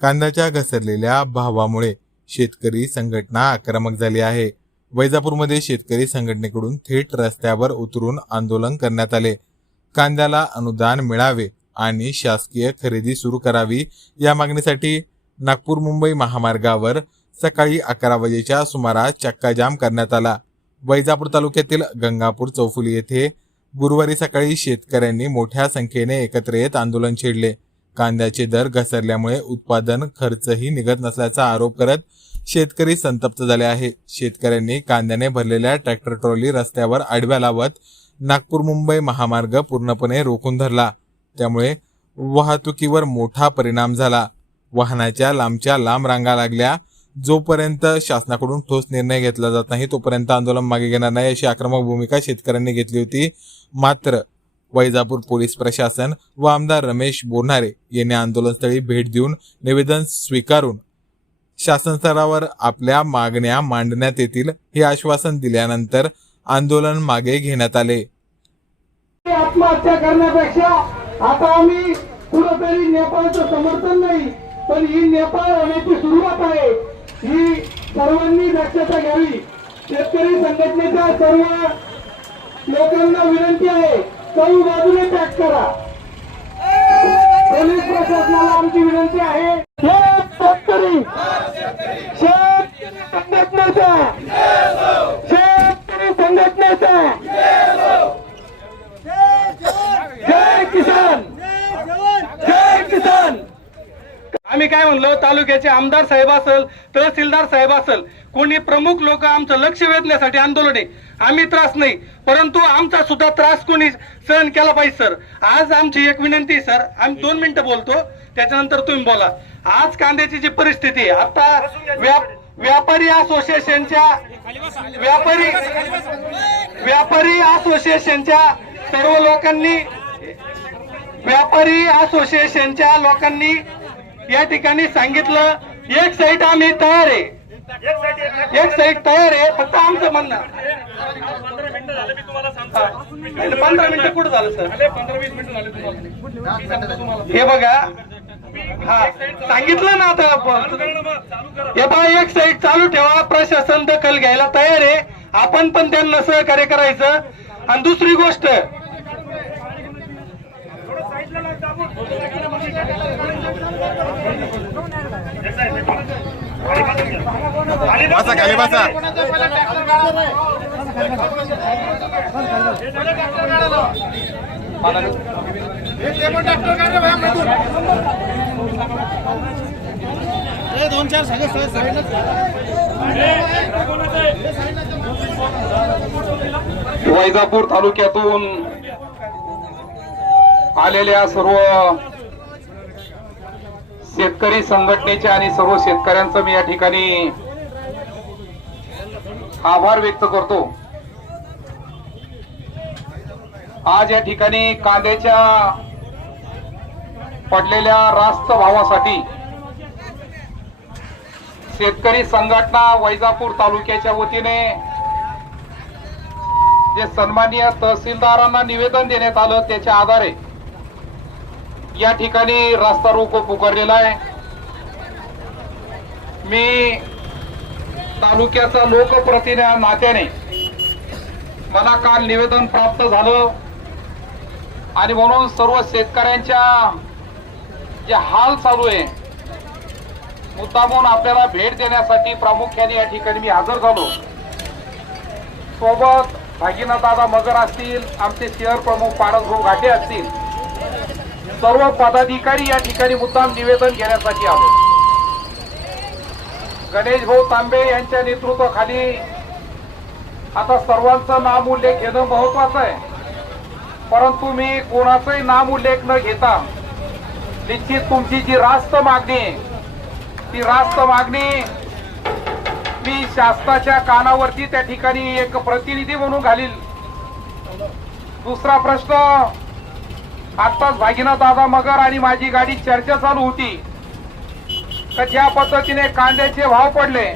कांद्याच्या घसरलेल्या भावामुळे शेतकरी संघटना आक्रमक झाली आहे। वैजापूरमध्ये शेतकरी संघटनेकडून थेट रस्त्यावर उतरून आंदोलन करण्यात आले। कांद्याला अनुदान मिळावे आणि शासकीय खरेदी सुरू करावी या मागणीसाठी नागपूर मुंबई महामार्गावर सकाळी 11 वाजेच्या सुमारास चक्काजाम करण्यात आला। वैजापूर तालुक्यातील गंगापूर चौफुली येथे गुरुवारी सकाळी शेतकऱ्यांनी मोठ्या संख्येने एकत्र येत आंदोलन छेडले। कांद्याचे दर घसरल्यामुळे उत्पादन खर्चही निघत नसल्याचा आरोप करत शेतकरी संतप्त झाले आहे। शेतकऱ्यांनी कांद्याने भरलेल्या ट्रॅक्टर ट्रॉली रस्त्यावर आडव्या लावत नागपूर मुंबई महामार्ग पूर्णपणे रोखून धरला। त्यामुळे वाहतुकीवर मोठा परिणाम झाला। वाहनाच्या लांबच्या लांब रांगा लागल्या। जोपर्यंत शासनाकडून ठोस निर्णय घेतला जात नाही तोपर्यंत आंदोलन मागे घेणार नाही अशी आक्रमक भूमिका शेतकऱ्यांनी घेतली होती। मात्र वैजापूर पोलीस प्रशासन व आमदार रमेश बोरनारे यांनी आंदोलनस्थळी भेट देऊन निवेदन स्वीकारून शासन स्तरावर आपल्या मागण्या मांडण्यात येतील हे आश्वासन दिल्यानंतर आंदोलन मागे घेण्यात आले। आत्महत्या करण्यापेक्षा आता आम्ही कुठेतरी नेपाळचं समर्थन नाही पण ही नेपाळ होण्याची सुरुवात आहे। ही सर्वांनी दक्षता घ्यावी। शेतकरी संघटनेच्या सर्व लोकांना विनंती आहे, चौही बाजूने पॅक करा। पोलीस प्रशासनाला आमची विनंती आहे, शेतकरी संघटनेचा शेतकरी संघटनेचा जय किसान जय किसान। आम्ही काय म्हणलो, तालुक्याचे आमदार साहेब असेल, तहसीलदार साहेब असेल, कोणी प्रमुख लोक आमचं लक्ष वेधण्यासाठी आंदोलन आहे। आम्ही त्रास नाही, परंतु आमचा सुद्धा त्रास कोणी सहन केला पाहिजे सर। आज आमची एक विनंती सर, आम्ही 2 मिनिटं बोलतो त्याच्यानंतर तुम्ही बोला। आज कांद्याची जी परिस्थिती आहे, आता व्यापारी असोसिएशनच्या सर्व लोकांनी या ठिकाणी सांगितलं, एक साईड आम्ही तयार आहे, एक साईड तयार आहे, फक्त आमचं म्हणणं 15 मिनिटं कुठं झालं सर? 15-20 मिनिटं झाले तुम्हाला। हे बघा, हा सांगितलं ना आता हे बघा, एक साईड चालू ठेवा, प्रशासन दखल घ्यायला तयार आहे, आपण पण त्यांना सहकार्य करायचं। आणि दुसरी गोष्ट, वैजापूर तालुक्यातून आलेल्या सर्व शेतकरी संघटनेच्या आणि सर्व शेतकऱ्यांचं मी या ठिकाणी आभार व्यक्त करतो। आज या ठिकाणी कांद्याच्या पडलेल्या रास्त भावासाठी शेतकरी संघटना वैजापूर तालुक्याच्या वतीने जे सन्माननीय तहसीलदारांना निवेदन देण्यात आलं त्याच्या आधारे या ठिकाणी रास्ता रोको पुकारलेला आहे। मी तालुक्याचा लोकप्रतिनिधी नात्याने मला काल निवेदन प्राप्त झालं आणि म्हणून सर्व शेतकऱ्यांच्या जे हाल चालू आहे मुद्दामून आपल्याला भेट देण्यासाठी प्रामुख्याने या ठिकाणी मी हजर झालो। सोबत भागीनाथदादा मगर असतील, आमचे शहर प्रमुख पारसभाऊ घाटे असतील, सर्व पदाधिकारी या ठिकाणी मुद्दाम निवेदन घेण्यासाठी आलो। गणेश भाऊ तांबे यांच्या नेतृत्वाखाली आता सर्वांचं नाम उल्लेख घेणं महत्वाचं आहे, परंतु मी कोणाचंही नाम उल्लेख न घेता निश्चित तुमची जी रास्त मागणी आहे ती रास्त मागणी मी शासनाच्या कानावरती त्या ठिकाणी एक प्रतिनिधी म्हणून घालील। दुसरा प्रश्न, आताच भागीनाथदादा मगर आणि माझी गाडी चर्चा चालू होती तर ज्या पद्धतीने कांद्याचे भाव पडले,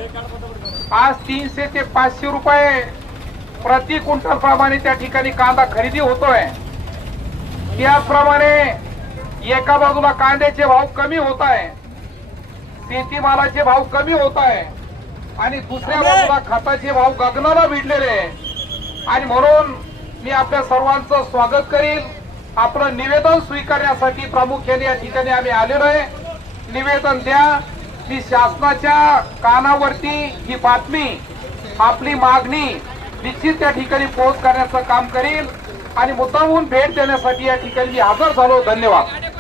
आज 300 ते 500 रुपये प्रति क्विंटल प्रमाणे त्या ठिकाणी कांदा खरेदी होतोय। त्याचप्रमाणे एका बाजूला कांद्याचे भाव कमी होत आहे शेतीमालाचे भाव कमी होत आहे आणि दुसऱ्या बाजूला खताचे भाव गगनाला भिडलेले आहे आणि म्हणून मी आपल्या सर्वांचं स्वागत करील. आपलं निवेदन स्वीकारण्यासाठी प्रामुख्याने या ठिकाणी आम्ही आलेलो आहे. निवेदन द्या. मी शासनाच्या कानावरती ही बातमी आपली मागणी निश्चित त्या ठिकाणी पोहोच करण्याचं काम करील आणि मुद्दामून भेट देण्यासाठी या ठिकाणी मी हजर झालो. धन्यवाद.